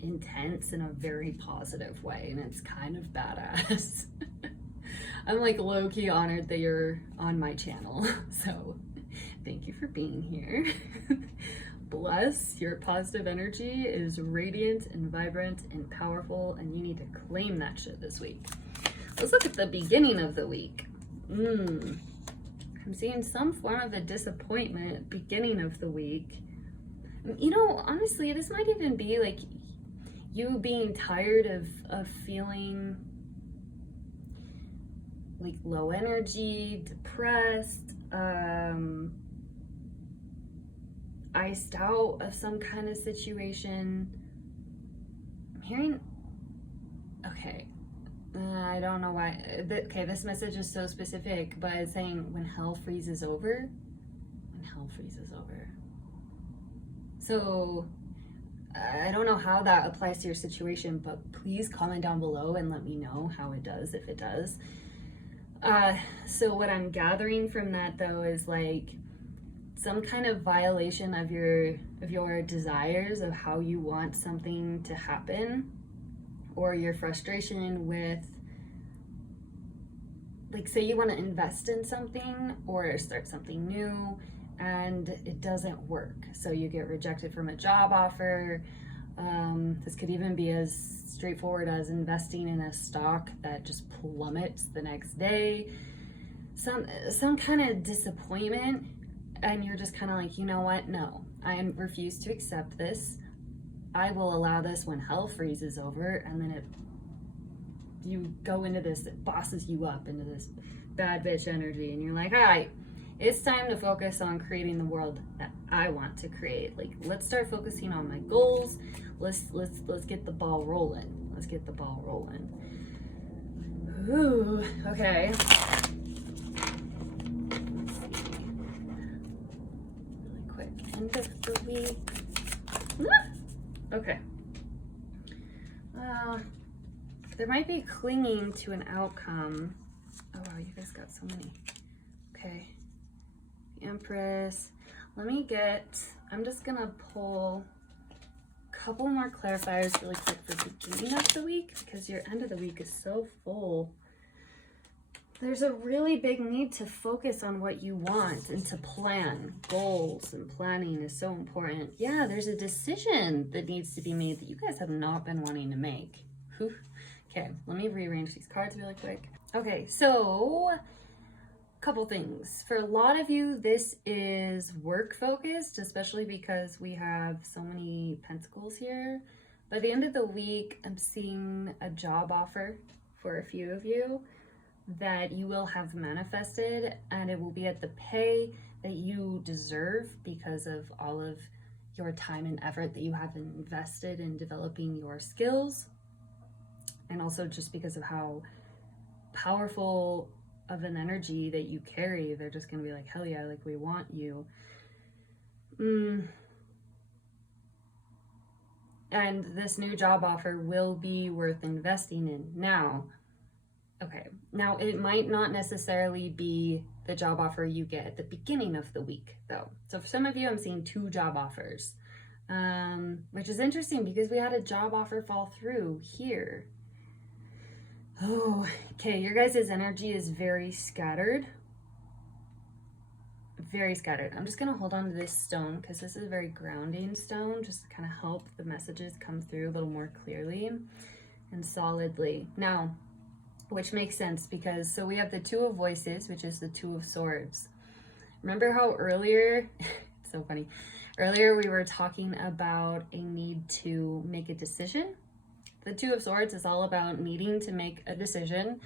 intense in a very positive way, and it's kind of badass. I'm like low-key honored that you're on my channel. So thank you for being here. Bless, your positive energy is radiant and vibrant and powerful, and you need to claim that shit this week. Let's look at the beginning of the week. I'm seeing some form of a disappointment beginning of the week. You know, honestly, this might even be like you being tired of feeling like low energy, depressed, iced out of some kind of situation. I'm hearing, okay, I don't know why. Okay, this message is so specific, but it's saying when hell freezes over. When hell freezes over. So I don't know how that applies to your situation, but please comment down below and let me know how it does, if it does. So what I'm gathering from that though is like some kind of violation of your desires of how you want something to happen, or your frustration with, like, say you want to invest in something or start something new and it doesn't work. So you get rejected from a job offer. This could even be as straightforward as investing in a stock that just plummets the next day. Some kind of disappointment, and you're just kind of like, you know what? No, I refuse to accept this. I will allow this when hell freezes over, and then you go into this, it bosses you up into this bad bitch energy, and you're like, all right, it's time to focus on creating the world that I want to create. Like, let's start focusing on my goals. Let's get the ball rolling. Let's get the ball rolling. Ooh, okay. Really quick, end of the week. Okay. There might be clinging to an outcome. Oh wow, you guys got so many. Okay. The Empress. I'm just gonna pull a couple more clarifiers really quick for the beginning of the week, because your end of the week is so full. there's a really big need to focus on what you want and to plan. Goals and planning is so important. Yeah, there's a decision that needs to be made that you guys have not been wanting to make. Whew. Okay, let me rearrange these cards really quick. Okay, so couple things. For a lot of you, this is work focused, especially because we have so many pentacles here. By the end of the week, I'm seeing a job offer for a few of you that you will have manifested, and it will be at the pay that you deserve because of all of your time and effort that you have invested in developing your skills, and also just because of how powerful of an energy that you carry. They're just gonna be like, hell yeah, like we want you. And this new job offer will be worth investing in. Now, okay, now it might not necessarily be the job offer you get at the beginning of the week though. So for some of you, I'm seeing 2 job offers, which is interesting because we had a job offer fall through here. Oh, okay, your guys' energy is very scattered. Very scattered. I'm just going to hold on to this stone because this is a very grounding stone, just to kind of help the messages come through a little more clearly and solidly. Now, which makes sense because, so we have the 2 of Voices, which is the 2 of Swords. Remember how earlier, it's so funny, earlier we were talking about a need to make a decision? The 2 of Swords is all about needing to make a decision,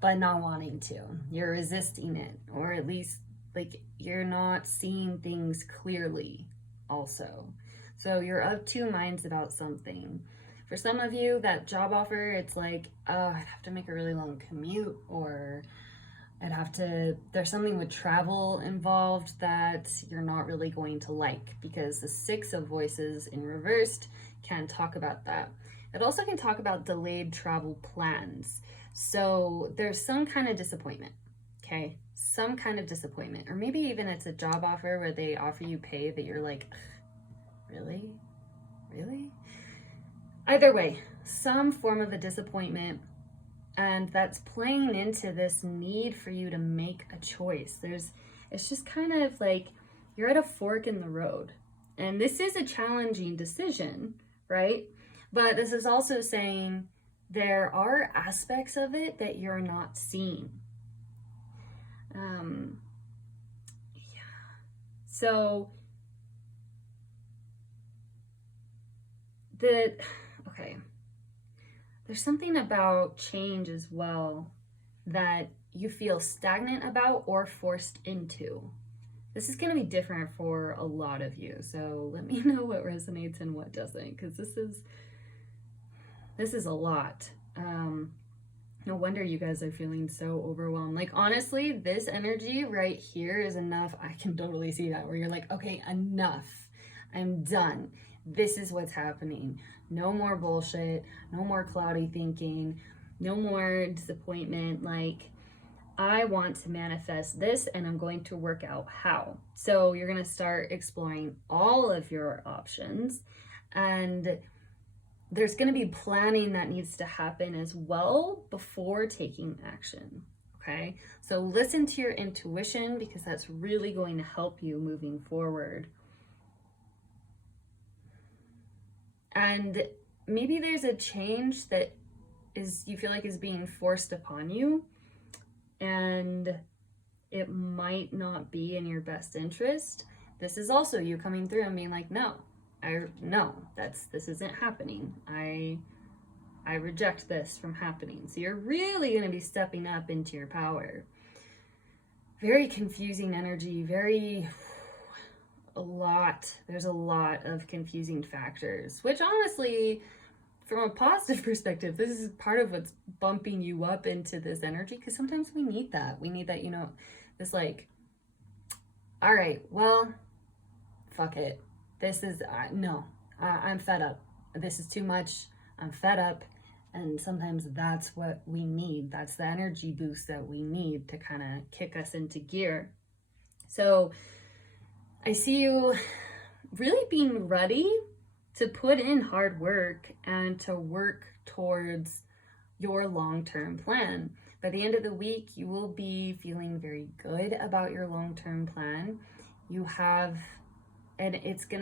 but not wanting to. You're resisting it, or at least like you're not seeing things clearly also. So you're of 2 minds about something. For some of you, that job offer, it's like, oh, I'd have to make a really long commute, or there's something with travel involved that you're not really going to like, because the 6 of Voices in reversed can talk about that. It also can talk about delayed travel plans. So there's some kind of disappointment, okay? Some kind of disappointment. Or maybe even it's a job offer where they offer you pay that you're like, really? Really? Either way, some form of a disappointment, and that's playing into this need for you to make a choice. It's just kind of like you're at a fork in the road. And this is a challenging decision, right? But this is also saying there are aspects of it that you're not seeing. So okay, there's something about change as well that you feel stagnant about or forced into. This is going to be different for a lot of you. So let me know what resonates and what doesn't, because this is a lot. No wonder you guys are feeling so overwhelmed. Like, honestly, this energy right here is enough. I can totally see that, where you're like, okay, enough. I'm done. This is what's happening. No more bullshit. No more cloudy thinking. No more disappointment. Like, I want to manifest this, and I'm going to work out how. So you're going to start exploring all of your options, and there's going to be planning that needs to happen as well before taking action. Okay, so listen to your intuition, because that's really going to help you moving forward. And maybe there's a change that you feel like is being forced upon you, and it might not be in your best interest. This is also you coming through and being like, no, this isn't happening. I reject this from happening. So you're really going to be stepping up into your power. Very confusing energy, there's a lot of confusing factors, which honestly, from a positive perspective, this is part of what's bumping you up into this energy, because sometimes we need that. We need that, this like, all right, well, fuck it. This is, I'm fed up. This is too much. I'm fed up. And sometimes that's what we need. That's the energy boost that we need to kind of kick us into gear. So I see you really being ready to put in hard work and to work towards your long-term plan. By the end of the week, you will be feeling very good about your long-term plan. You have, and it is going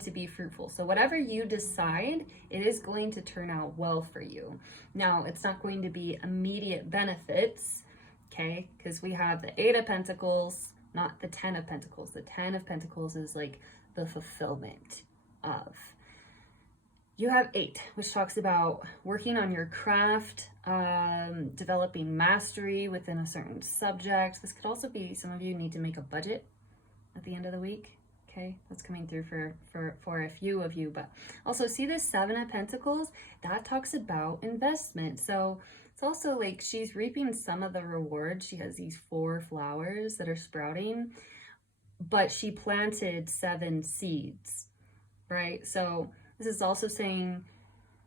to be fruitful. So whatever you decide, it is going to turn out well for you. Now, it's not going to be immediate benefits, okay? Because we have the 8 of Pentacles, not the 10 of Pentacles. The 10 of Pentacles is like the fulfillment of. You have 8, which talks about working on your craft, developing mastery within a certain subject. This could also be, some of you need to make a budget at the end of the week. Okay, that's coming through for a few of you. But also see this 7 of Pentacles, that talks about investment. So it's also like she's reaping some of the reward. She has these 4 flowers that are sprouting, but she planted 7 seeds, right? So this is also saying,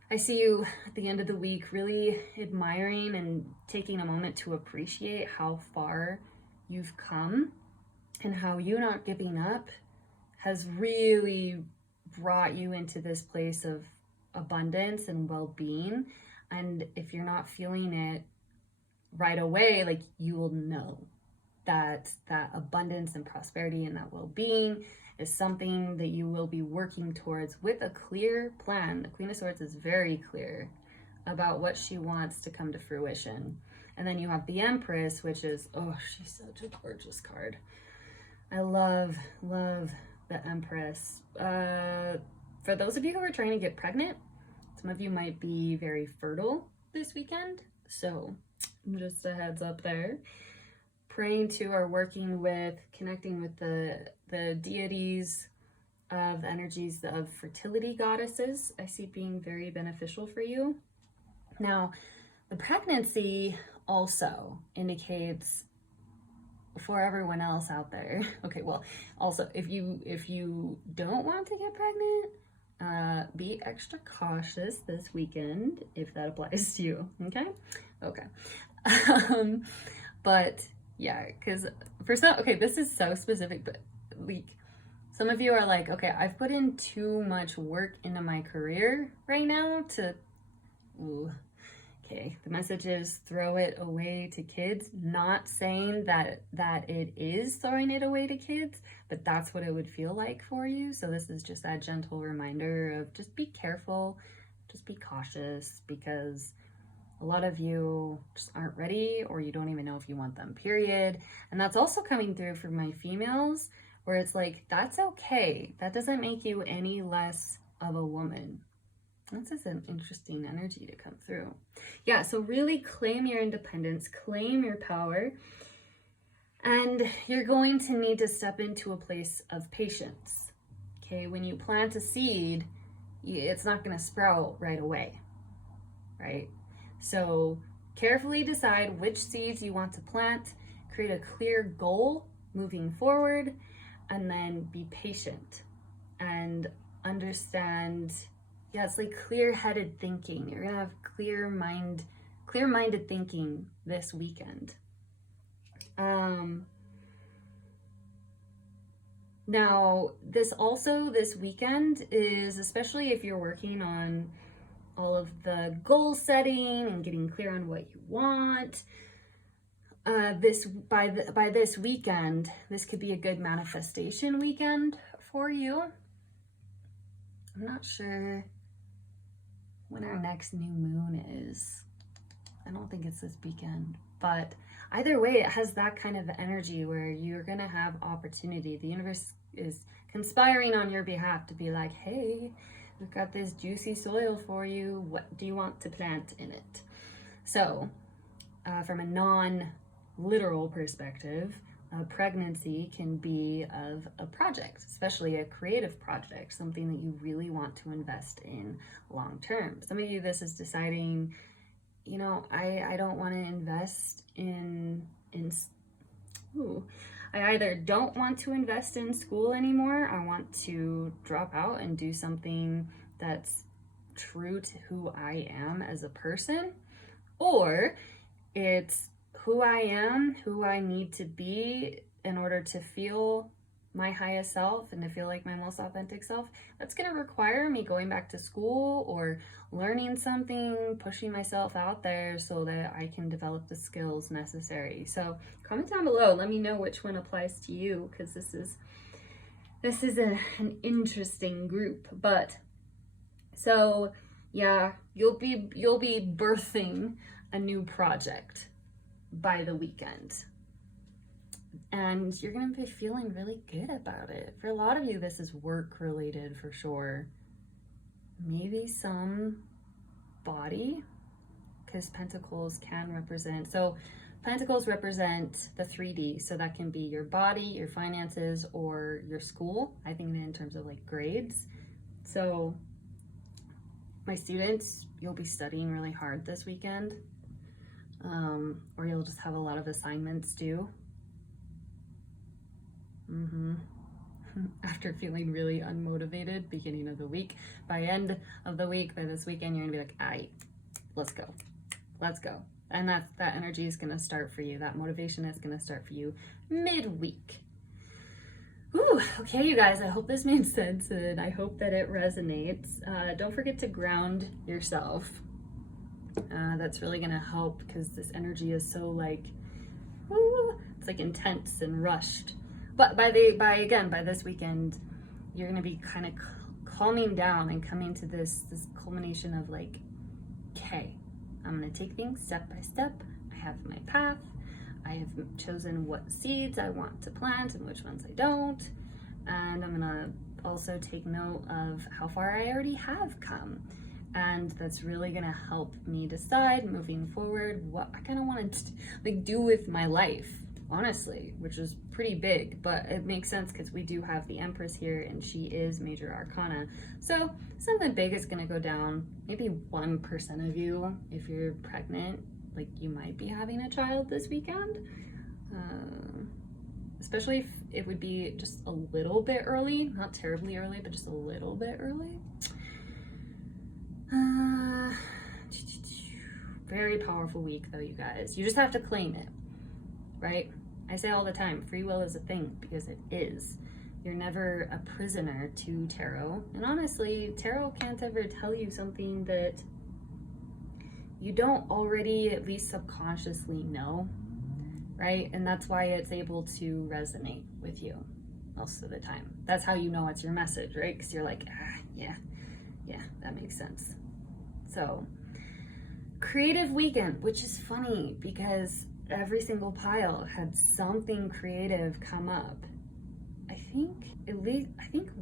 I see you at the end of the week really admiring and taking a moment to appreciate how far you've come and how you not giving up has really brought you into this place of abundance and well-being. And if you're not feeling it right away, like, you will know that abundance and prosperity and that well-being is something that you will be working towards with a clear plan. The Queen of Swords is very clear about what she wants to come to fruition. And then you have the Empress, which is, oh, she's such a gorgeous card. I love the Empress. For those of you who are trying to get pregnant, some of you might be very fertile this weekend. So just a heads up there. Praying to or working with, connecting with the deities of the energies of fertility goddesses, I see being very beneficial for you. Now, the pregnancy also indicates for everyone else out there. Okay, well, also if you don't want to get pregnant, be extra cautious this weekend if that applies to you. Okay. But yeah, because for some, okay, this is so specific, but like, some of you are like, okay, I've put in too much work into my career right now to, ooh. Okay, the message is throw it away to kids. Not saying that it is throwing it away to kids, but that's what it would feel like for you. So this is just that gentle reminder of just be careful, just be cautious, because a lot of you just aren't ready, or you don't even know if you want them, period. And that's also coming through for my females, where it's like, that's okay. That doesn't make you any less of a woman. This is an interesting energy to come through. Yeah, so really claim your independence, claim your power, and you're going to need to step into a place of patience. Okay, when you plant a seed, it's not going to sprout right away, right? So carefully decide which seeds you want to plant, create a clear goal moving forward, and then be patient and understand. Yeah, it's like clear-headed thinking. You're gonna have clear-minded thinking this weekend. Now, this weekend is, especially if you're working on all of the goal setting and getting clear on what you want. By this weekend, this could be a good manifestation weekend for you. I'm not sure when our next new moon is. I don't think it's this weekend, but either way, it has that kind of energy where you're gonna have opportunity. The universe is conspiring on your behalf to be like, hey, we've got this juicy soil for you. What do you want to plant in it? So from a non-literal perspective, pregnancy can be of a project, especially a creative project, something that you really want to invest in long term. Some of you, this is deciding, you know, I don't want to invest I either don't want to invest in school anymore, I want to drop out and do something that's true to who I am as a person, or it's who I am, who I need to be in order to feel my highest self and to feel like my most authentic self, that's going to require me going back to school or learning something, pushing myself out there so that I can develop the skills necessary. So comment down below, let me know which one applies to you, because this is an interesting group. But so yeah, you'll be birthing a new project by the weekend. And you're going to be feeling really good about it. For a lot of you, this is work related for sure. Maybe some body, because pentacles can represent, so pentacles represent the 3D. So that can be your body, your finances, or your school. I think in terms of like grades. So my students, you'll be studying really hard this weekend. Or you'll just have a lot of assignments due. After feeling really unmotivated beginning of the week, by end of the week, by this weekend, you're gonna be like, aight, let's go. And that energy is gonna start for you. That motivation is gonna start for you midweek. Ooh, okay, you guys, I hope this made sense and I hope that it resonates. Don't forget to ground yourself. That's really gonna help, because this energy is so like, woo, it's like intense and rushed. But by this weekend, you're gonna be kind of calming down and coming to this culmination of like, okay, I'm gonna take things step by step. I have my path. I have chosen what seeds I want to plant and which ones I don't. And I'm gonna also take note of how far I already have come. And that's really gonna help me decide moving forward what I kind of want to like do with my life, honestly, which is pretty big, but it makes sense because we do have the Empress here and she is major arcana. So something big is gonna go down. Maybe 1% of you, if you're pregnant, like you might be having a child this weekend. Especially if it would be just a little bit early, not terribly early, but just a little bit early. Very powerful week though, you guys. You just have to claim it, right? I say all the time, free will is a thing, because it is. You're never a prisoner to tarot. And honestly, tarot can't ever tell you something that you don't already at least subconsciously know, right? And that's why it's able to resonate with you most of the time. That's how you know it's your message, right? Because you're like, yeah, that makes sense. So, creative weekend, which is funny because every single pile had something creative come up. I think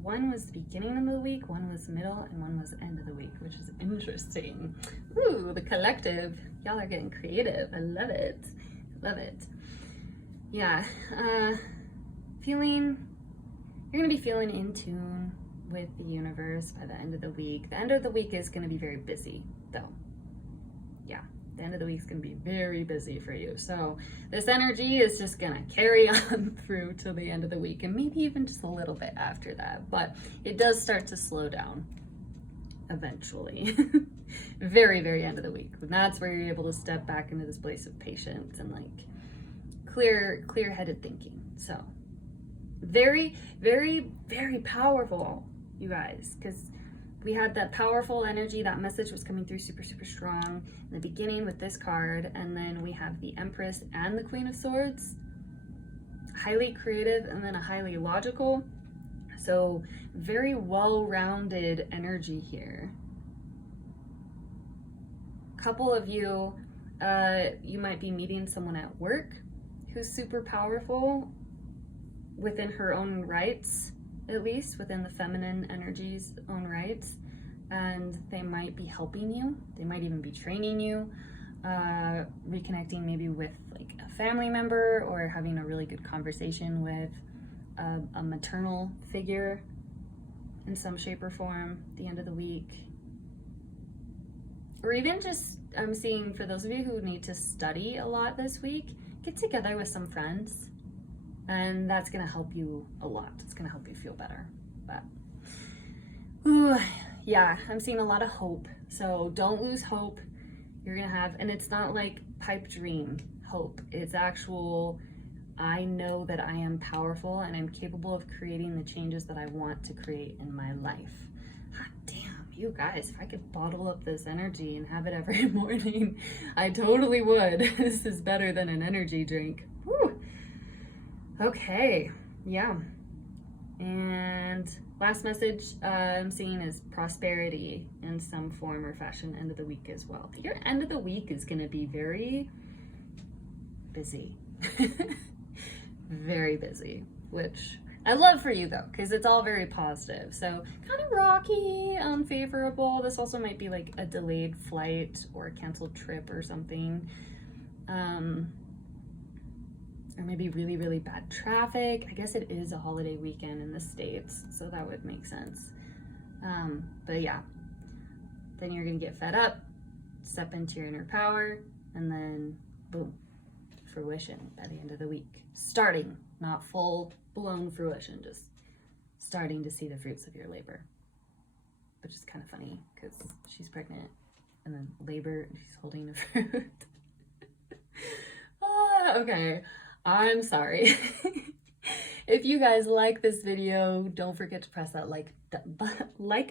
one was the beginning of the week, one was middle, and one was end of the week, which is interesting. Ooh, the collective. Y'all are getting creative. I love it. Yeah. You're gonna be feeling in tune with the universe by the end of the week. The end of the week is gonna be very busy, though. Yeah. The end of the week is going to be very busy for you. So this energy is just going to carry on through till the end of the week, and maybe even just a little bit after that. But it does start to slow down eventually. Very, very end of the week. And that's where you're able to step back into this place of patience and like clear-headed thinking. So very, very, very powerful, you guys, because we had that powerful energy. That message was coming through super, super strong in the beginning with this card. And then we have the Empress and the Queen of Swords. Highly creative and then a highly logical. So very well-rounded energy here. Couple of you, you might be meeting someone at work who's super powerful within her own rights, at least within the feminine energy's own rights, and they might be helping you. They might even be training you, reconnecting maybe with like a family member, or having a really good conversation with a maternal figure in some shape or form at the end of the week. Or even just, I'm seeing for those of you who need to study a lot this week, get together with some friends. And that's gonna help you a lot. It's gonna help you feel better. But, ooh, yeah, I'm seeing a lot of hope. So don't lose hope. You're gonna have, and it's not like pipe dream hope. It's actual I know that I am powerful and I'm capable of creating the changes that I want to create in my life. Hot damn, you guys, if I could bottle up this energy and have it every morning, I totally would. This is better than an energy drink. Whew. Okay, yeah. And last message I'm seeing is prosperity in some form or fashion end of the week as well. Your end of the week is going to be very busy. Very busy, which I love for you though, because it's all very positive. So kind of rocky, unfavorable. This also might be like a delayed flight or a canceled trip or something. Or maybe really, really bad traffic. I guess it is a holiday weekend in the States, so that would make sense. But yeah, then you're gonna get fed up, step into your inner power, and then boom, fruition by the end of the week. Starting, not full blown fruition, just starting to see the fruits of your labor. Which is kind of funny because she's pregnant and then labor and she's holding a fruit. Okay. I'm sorry. If you guys like this video, don't forget to press that like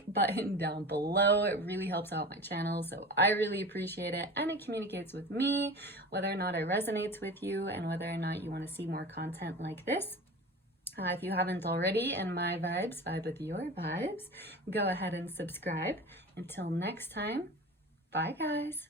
button down below. It really helps out my channel, so I really appreciate it, and it communicates with me whether or not it resonates with you and whether or not you want to see more content like this. If you haven't already, and my vibes vibe with your vibes, go ahead and subscribe. Until next time, bye guys.